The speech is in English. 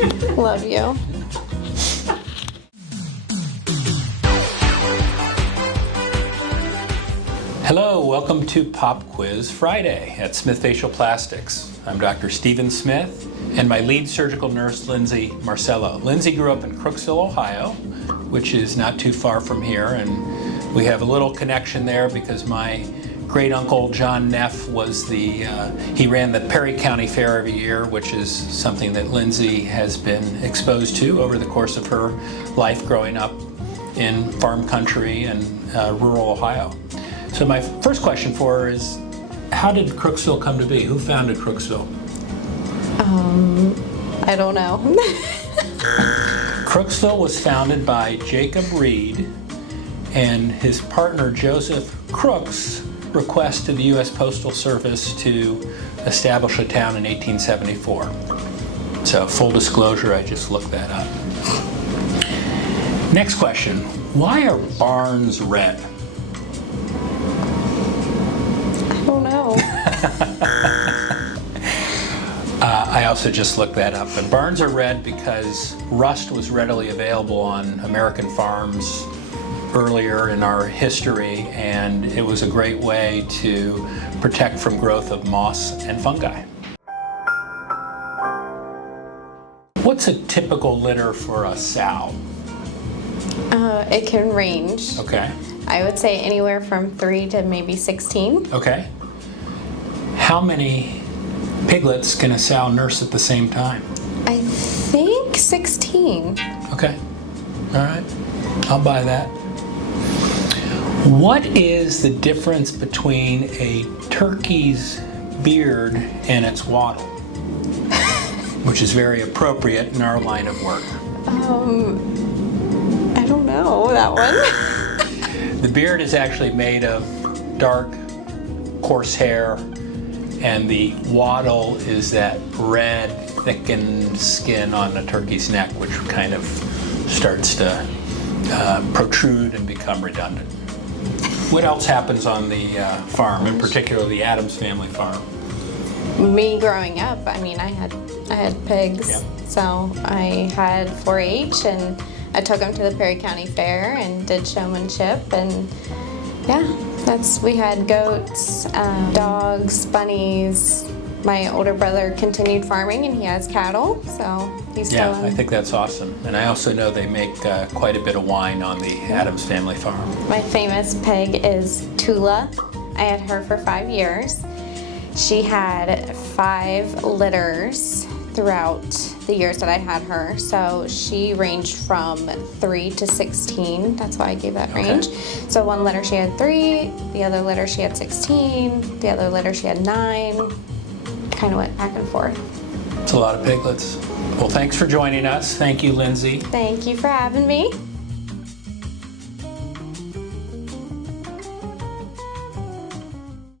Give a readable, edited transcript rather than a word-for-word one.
Love you. Hello, welcome to Pop Quiz Friday at Smith Facial Plastics. I'm Dr. Stephen Smith and my lead surgical nurse, Lindsay Marcello. Lindsay grew up in Crooksville, Ohio, which is not too far from here, and we have a little connection there because my great uncle John Neff was he ran the Perry County Fair every year, which is something that Lindsay has been exposed to over the course of her life growing up in farm country and rural Ohio. So my first question for her is, how did Crooksville come to be? Who founded Crooksville? I don't know. Crooksville was founded by Jacob Reed and his partner Joseph Crooks request to the U.S. Postal Service to establish a town in 1874. So full disclosure, I just looked that up. Next question, why are barns red? I don't know. I also just looked that up. And barns are red because rust was readily available on American farms earlier in our history, and it was a great way to protect from growth of moss and fungi. What's a typical litter for a sow? It can range. Okay. I would say anywhere from 3 to maybe 16. Okay. How many piglets can a sow nurse at the same time? I think 16. Okay. All right. I'll buy that. What is the difference between a turkey's beard and its wattle? Which is very appropriate in our line of work. I don't know that one. The beard is actually made of dark, coarse hair, and the wattle is that red, thickened skin on the turkey's neck, which kind of starts to protrude and become redundant. What else happens on the farm, in particular the Addams family farm? Me growing up, I mean, I had pigs, Yep. so I had 4-H, and I took them to the Perry County Fair and did showmanship, and yeah, we had goats, dogs, bunnies. My older brother continued farming, and he has cattle, so he's still Yeah, I think that's awesome. And I also know they make quite a bit of wine on the Addams family farm. My famous pig is Tula. I had her for 5 years. She had 5 litters throughout the years that I had her. So she ranged from 3 to 16. That's why I gave that range. So one litter she had 3, the other litter she had 16, the other litter she had 9. Kind of went back and forth. It's a lot of piglets. Well, thanks for joining us. Thank you, Lindsay. Thank you for having me.